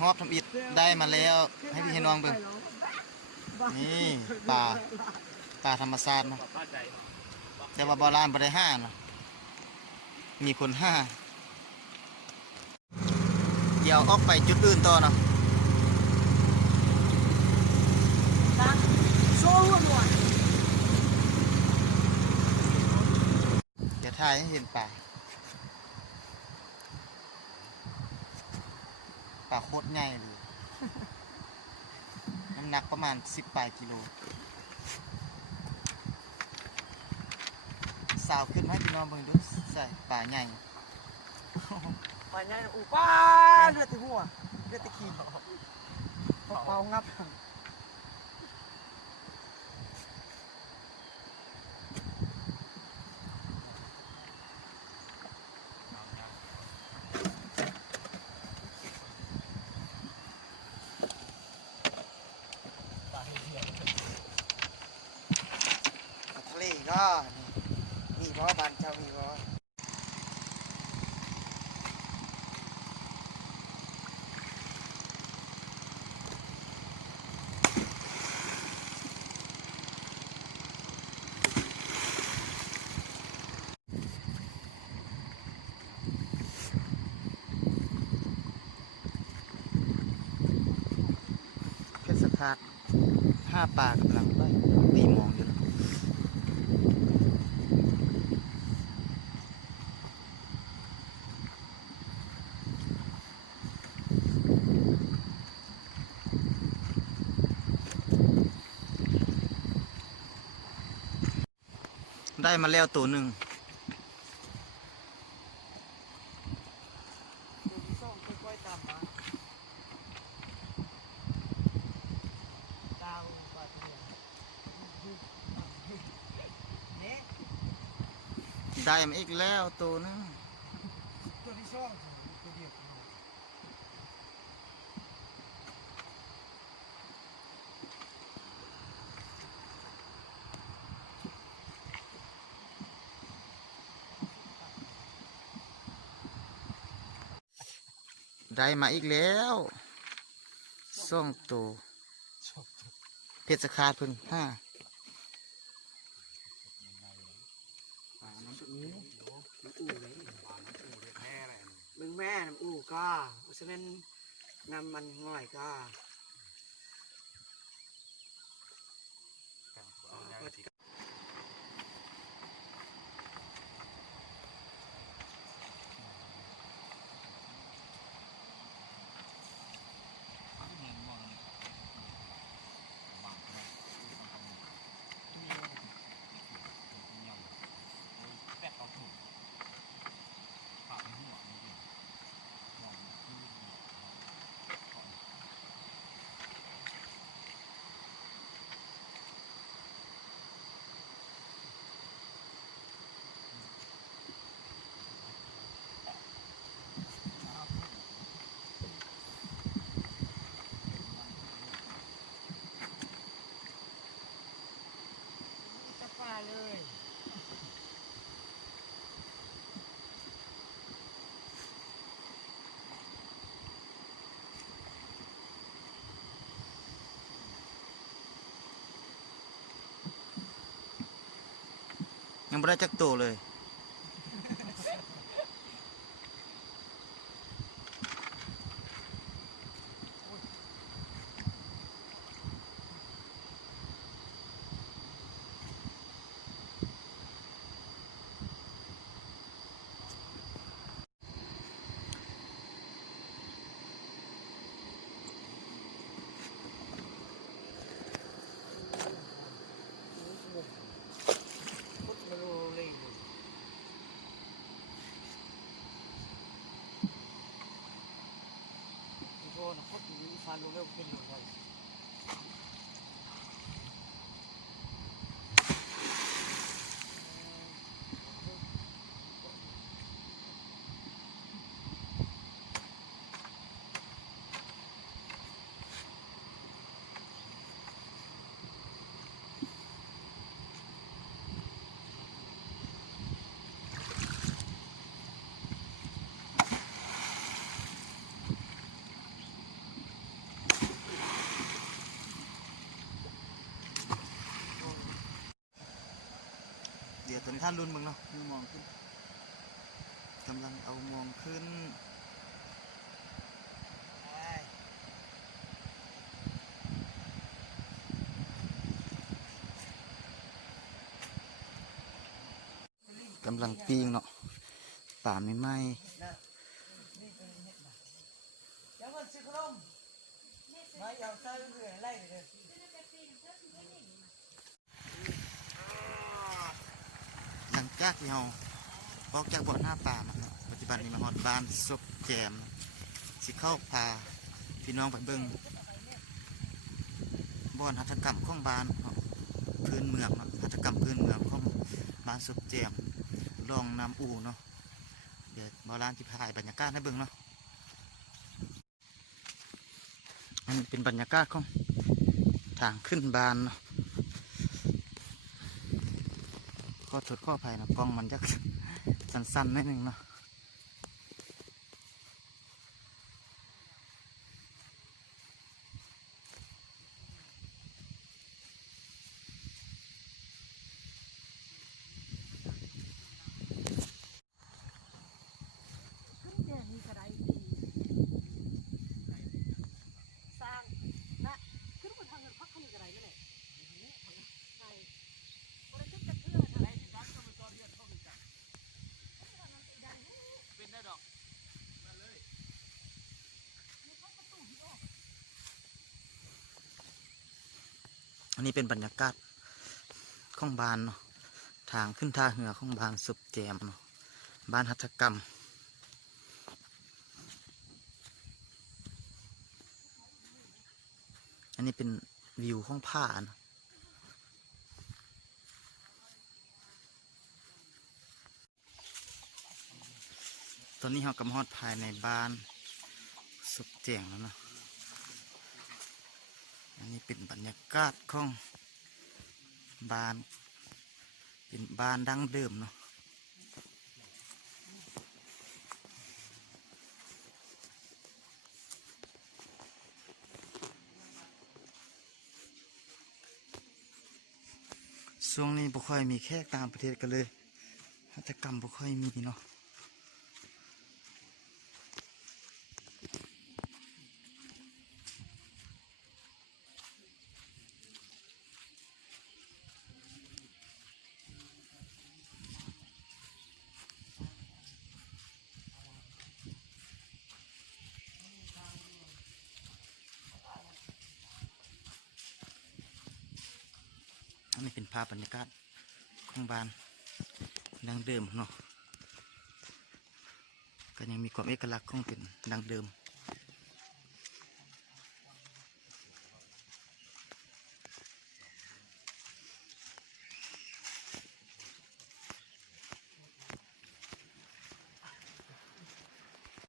ฮอบทำอิฐได้มาแล้วให้พี่ให้น้องเบิ่งนี่ป่าธรรมชาติเนาะแต่ว่าโบราณบ่ได้ห้าเนาะมีคนห้าเดี๋ยวออกไปจุดอื่นต่อเนาะเดี๋ยวถ่ายให้เห็นป่าโคตรใหญ่เลยน้ำหนักประมาณ18 กิโลสาวขึ้นให้พี่น้องเบิ่งดูใส่ป่าใหญ่ป่าใหญ่อูป้าเลือดที่หัวเลือดที่ขี้เป่างับทะเลก็นี่เพราะบ้านเจ้ามีเพราะเพชรคาด5 ป่ากำลังได้ตีมองอยู่ได้มาแล้วตัวหนึ่งได้มาอีกแล้วตัวนึงตัวที่สองตัวเดียวได้มาอีกแล้วส่องตัวเพชรคาดเพิ่ง5มึงแม่น้ำอู่ก็เพราะฉะนั้นน้ำมันง่อยก็เลย ยังไม่ได้จักตัวเลยฟันลงเร็วขึ้นลงไป ตอนนี้ท่านรุ่นมึงเนาะ มองขึ้น กำลังเอามองขึ้นกำลังปีงเนาะป่าไม่ไหม้ เดี๋ยวมันซื้อขนมมาเอาใส่เรื่อยๆไล่เลย หลังจากที่เราออกจากบ่อนหน้าป่ามาเนาะปัจจุบันนี้มาฮอดบ้านศพแจมสิเข้าพาพี่น้องไปเบิ่งบ่อนหัตถกรรมของบ้านเนาะพื้นเมืองเนาะหัตถกรรมพื้นเมืองของบ้านศพแจมลองนำอู่เนาะเดี๋ยวโบราณที่ถ่ายบรรยากาศให้เบิ่งเนาะอันนี้เป็นบรรยากาศของทางขึ้นบ้านเนาะขอโทษขออภัยนะกล้องมันจะ สั้นๆนิดนึงเนาะอันนี้เป็นบรรยากาศของบ้านเนาะทางขึ้นท่าเรือของบ้านศพแจมเนาะบ้านหัตถกรรมอันนี้เป็นวิวของผ้านะตอนนี้เรากำลังฮอดภายในบ้านศพแจมแล้วเนาะอันนี้เป็นบรรยากาศของบ้านเป็นบ้านดั้งเดิมเนาะช่วงนี้บ่ค่อยมีแขกต่างประเทศกันเลยหัตถกรรมบ่ค่อยมีเนาะอันนี้เป็นภาพบรรยากาศของบ้านดั้งเดิมเนาะก็ยังมีความเอกลักษณ์ของเป็นดั้งเดิม